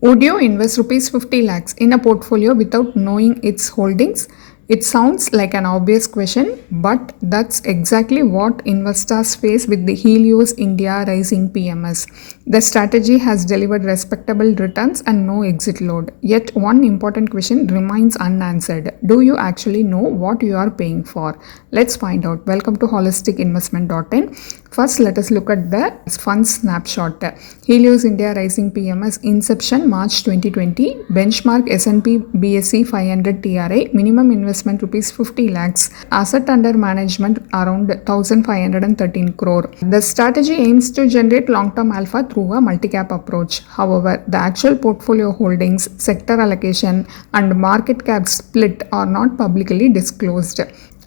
Would you invest rupees 50 lakhs in a portfolio without knowing its holdings? It sounds like an obvious question, but that's exactly what investors face with the Helios India Rising PMS. The strategy has delivered respectable returns and no exit load. Yet, one important question remains unanswered. Do you actually know what you are paying for? Let's find out. Welcome to holisticinvestment.in. First, let us look at the fund snapshot. Helios India Rising PMS inception March 2020, benchmark S&P BSE 500 TRI, minimum investment rupees 50 lakhs, asset under management around 1513 crore. The strategy aims to generate long-term alpha through a multi-cap approach. However, the actual portfolio holdings, sector allocation, and market cap split are not publicly disclosed.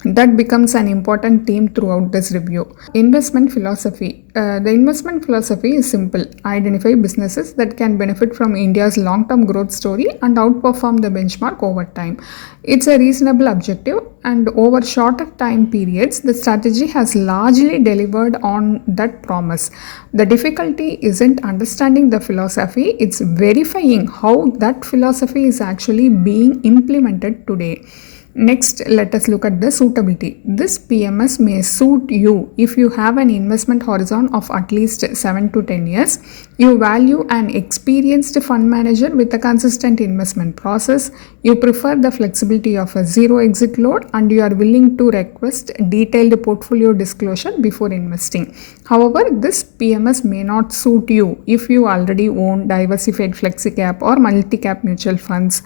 That becomes an important theme throughout this review. Investment philosophy. The investment philosophy is simple. Identify businesses that can benefit from India's long-term growth story and outperform the benchmark over time. It's a reasonable objective, and over shorter time periods, the strategy has largely delivered on that promise. The difficulty isn't understanding the philosophy, it's verifying how that philosophy is actually being implemented today. Next, let us look at the suitability. This PMS may suit you if you have an investment horizon of at least 7 to 10 years, you value an experienced fund manager with a consistent investment process, you prefer the flexibility of a zero exit load, and you are willing to request detailed portfolio disclosure before investing. However, this PMS may not suit you if you already own diversified flexi-cap or multi-cap mutual funds.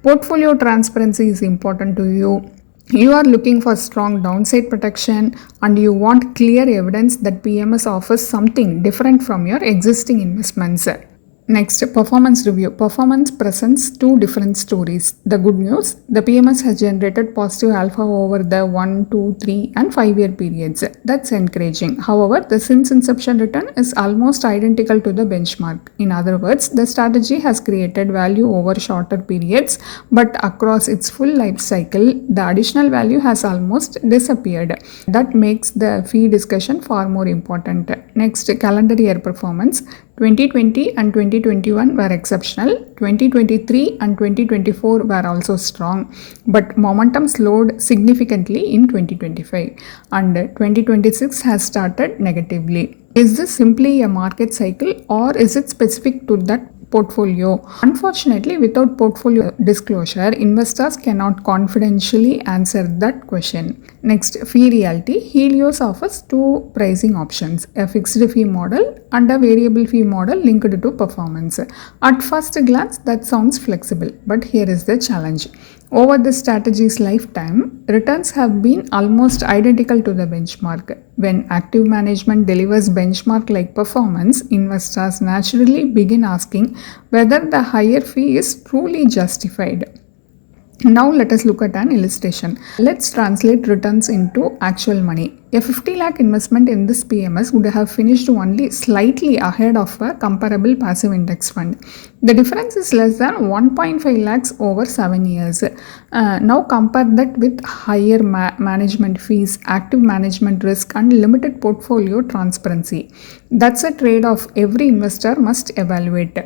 Portfolio transparency is important to you. You are looking for strong downside protection and you want clear evidence that PMS offers something different from your existing investments. Next, performance review. Performance presents two different stories. The good news, the PMS has generated positive alpha over the 1, 2, 3 and 5 year periods. That's encouraging. However, the since inception return is almost identical to the benchmark. In other words, the strategy has created value over shorter periods, but across its full life cycle, the additional value has almost disappeared. That makes the fee discussion far more important. Next, calendar year performance. 2020 and 2021 were exceptional. 2023 and 2024 were also strong, but momentum slowed significantly in 2025 and 2026 has started negatively. Is this simply a market cycle or is it specific to that portfolio? Unfortunately, without portfolio disclosure, investors cannot confidentially answer that question. Next, fee reality. Helios offers two pricing options, a fixed fee model and a variable fee model linked to performance. At first glance, that sounds flexible, but here is the challenge. Over the strategy's lifetime, returns have been almost identical to the benchmark. When active management delivers benchmark-like performance, investors naturally begin asking whether the higher fee is truly justified. Now let us look at an illustration. Let's translate returns into actual money. A 50 lakh investment in this PMS would have finished only slightly ahead of a comparable passive index fund. The difference is less than 1.5 lakhs over 7 years. Now compare that with higher management fees, active management risk and limited portfolio transparency. That's a trade-off every investor must evaluate.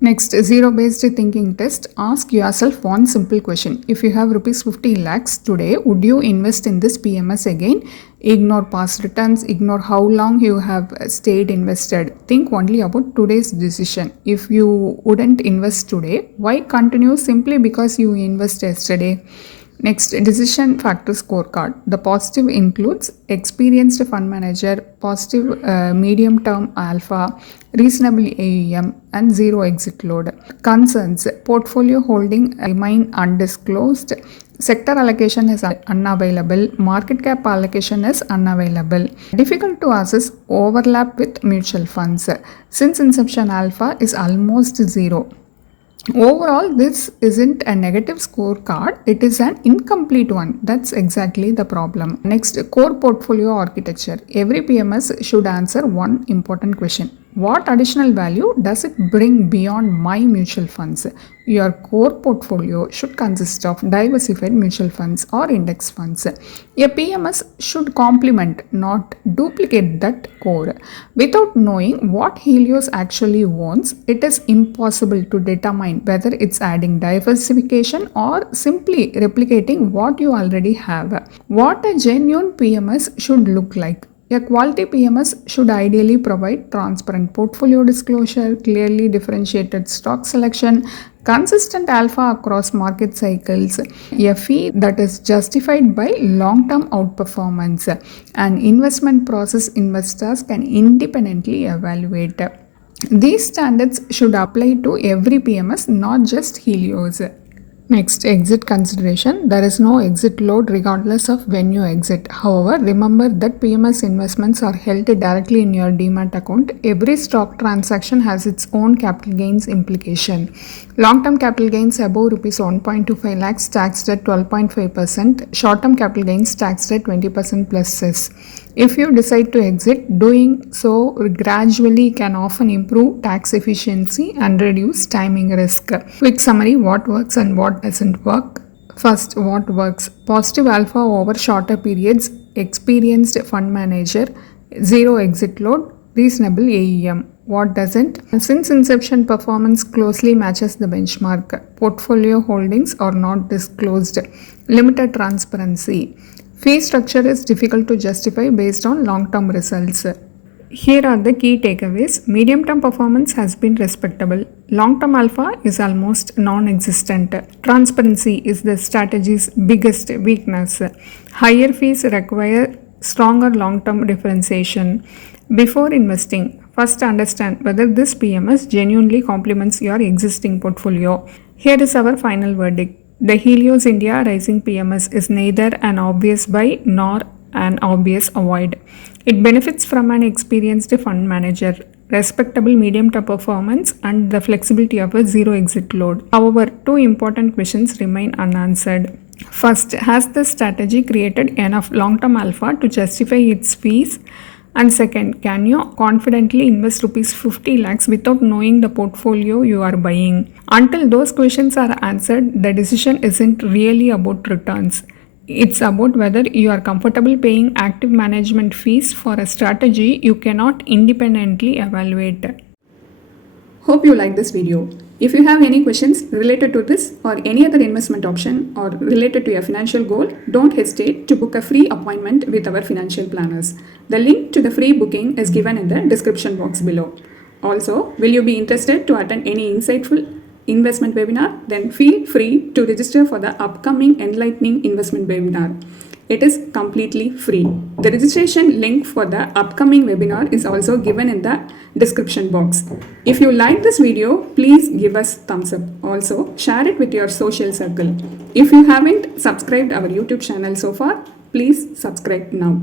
Next, zero-based thinking test. Ask yourself one simple question. If you have rupees 50 lakhs today, would you invest in this PMS again? Ignore past returns, ignore how long you have stayed invested. Think only about today's decision. If you wouldn't invest today, why continue simply because you invested yesterday? Next, decision factor scorecard. The positive includes experienced fund manager, positive medium-term alpha, reasonable AUM, and zero exit load. Concerns: portfolio holding remain undisclosed, sector allocation is unavailable, market cap allocation is unavailable. Difficult to assess overlap with mutual funds. Since inception alpha is almost zero. Overall, this isn't a negative scorecard, it is an incomplete one. That's exactly the problem. Next, core portfolio architecture. Every PMS should answer one important question. What additional value does it bring beyond my mutual funds? Your core portfolio should consist of diversified mutual funds or index funds. A PMS should complement, not duplicate that core. Without knowing what Helios actually wants, it is impossible to determine whether it's adding diversification or simply replicating what you already have. What a genuine PMS should look like. A quality PMS should ideally provide transparent portfolio disclosure, clearly differentiated stock selection, consistent alpha across market cycles, a fee that is justified by long term outperformance, and investment process investors can independently evaluate. These standards should apply to every PMS, not just Helios. Next, exit consideration. There is no exit load regardless of when you exit. However, remember that PMS investments are held directly in your demat account. Every stock transaction has its own capital gains implication. Long-term capital gains above Rs 1.25 lakhs taxed at 12.5%. Short-term capital gains taxed at 20% plus cess. If you decide to exit, doing so gradually can often improve tax efficiency and reduce timing risk. Quick summary: what works and what doesn't work. First, what works: positive alpha over shorter periods, experienced fund manager, zero exit load, reasonable AUM. What doesn't? Since inception, performance closely matches the benchmark. Portfolio holdings are not disclosed. Limited transparency. Fee structure is difficult to justify based on long-term results. Here are the key takeaways. Medium-term performance has been respectable. Long-term alpha is almost non-existent. Transparency is the strategy's biggest weakness. Higher fees require stronger long-term differentiation. Before investing, first understand whether this PMS genuinely complements your existing portfolio. Here is our final verdict. The Helios India Rising PMS is neither an obvious buy nor an obvious avoid. It benefits from an experienced fund manager, respectable medium-term performance, and the flexibility of a zero exit load. However, two important questions remain unanswered. First, has the strategy created enough long-term alpha to justify its fees? And second, can you confidently invest Rs 50 lakhs without knowing the portfolio you are buying? Until those questions are answered, the decision isn't really about returns. It's about whether you are comfortable paying active management fees for a strategy you cannot independently evaluate. Hope you like this video. If you have any questions related to this or any other investment option or related to your financial goal, don't hesitate to book a free appointment with our financial planners. The link to the free booking is given in the description box below. Also, will you be interested to attend any insightful investment webinar? Then feel free to register for the upcoming enlightening investment webinar. It is completely free. The registration link for the upcoming webinar is also given in the description box. If you like this video, please give us thumbs up. Also, share it with your social circle. If you haven't subscribed our YouTube channel so far, please subscribe now.